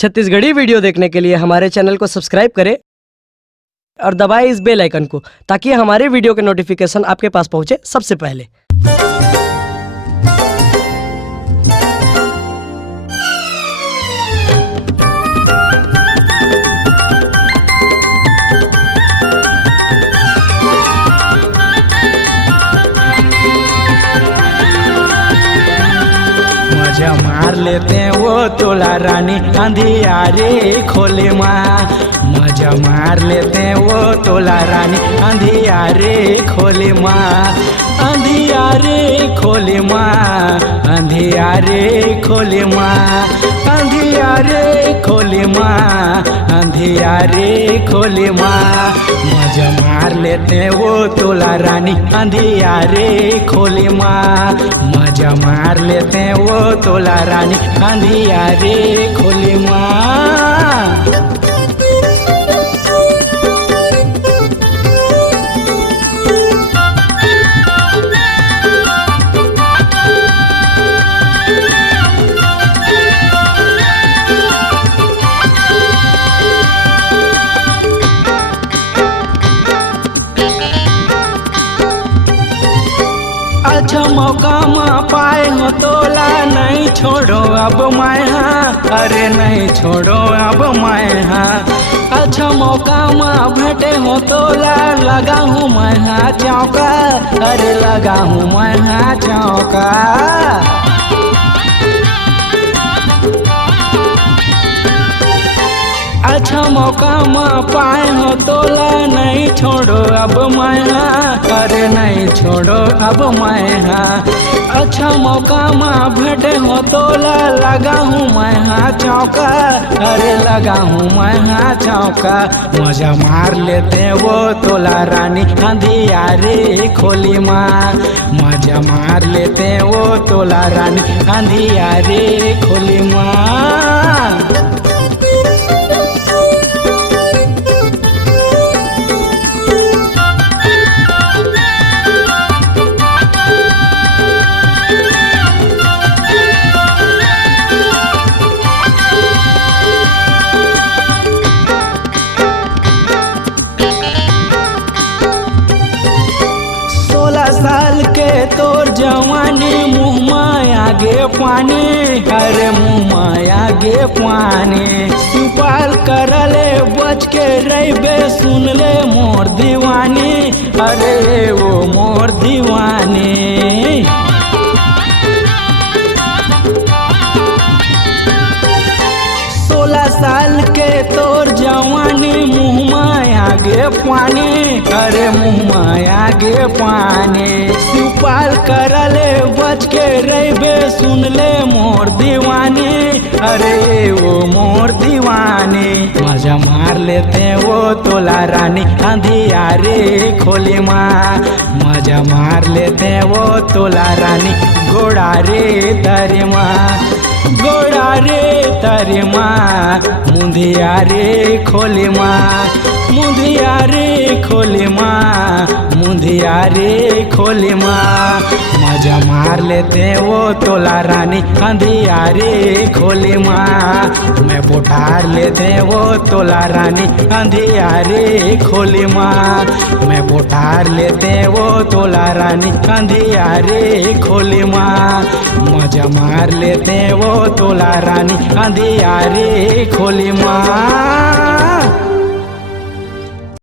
Chhattisgarhi video देखने के लिए हमारे चैनल को सब्सक्राइब करें और दबाएं इस बेल आइकन को ताकि हमारे वीडियो के नोटिफिकेशन आपके पास पहुंचे सबसे पहले। मजा मार लेते हैं वो तोला रानी अंधियारे खोले माँ। मजा मार लेते हैं वो तोला रानी अंधियारे खोले माँ। अंधियारे खोले माँ, अंधियारे खोले माँ, अंधियारे खोले माँ, अंधियारे खोले माँ। मजा मार लेते हैं वो तोला रानी अंधियारे खोले माँ। मजा मार लेते हैं वो तोला रानी अंधियारे खोले माँ। अच्छा मौका माँ पाए हो तोला नहीं छोड़ो अब मैं हाँ, अरे नहीं छोड़ो अब मैं हाँ। अच्छा मौका माँ भेटे हो तोला लगा हूँ मैं हाँ चौका, अरे लगा हूँ मैं हाँ चौका। अच्छा मौका माँ पाए हो तोला नहीं छोड़ो अब मैं हाँ, अरे नहीं छोड़ो अब मैं हाँ। अच्छा मौका माँ भेटे हो तोला लगा हूँ मैं हाँ चौका, अरे लगा हूँ मैं हाँ चौका। मजा मार लेते हैं वो तोला रानी अंधियारे खोली माँ। मजा मार लेते हैं वो तोला रानी अंधियारे खोली माँ। साल के तोर जवानी मुँह में आगे पानी, अरे मुँह में आगे पानी। सुपाल करले बच के रहिबे सुन ले मोर दीवानी, अरे वो मोर दीवानी। 16 साल के तोर जवानी मुँह में आगे पानी, अरे मुँह में आगे पानी। सुपाल करले बच के रहिबे सुन ले मोर दीवानी, अरे वो मोर दीवानी। मजा मार लेते हैं वो तोला रानी अंधियारे खोले माँ। मजा मार लेते हैं वो तोला रानी घोड़ा रे तरे माँ, घोड़ा रे तरे माँ। मुंधिया रे खोले माँ, मुंधिया रे खोले माँ, मुंधिया रे खोले माँ। मजा मार लेते हैं वो तोला रानी अंधियारे खोले माँ। मैं पुठार लेते हैं वो तोला रानी अंधियारे खोले माँ। मैं पुठार लेते हैं वो तोला रानी अंधियारे खोले माँ। मजा मार लेते हैं वो तोला रानी अंधियारे खोले माँ।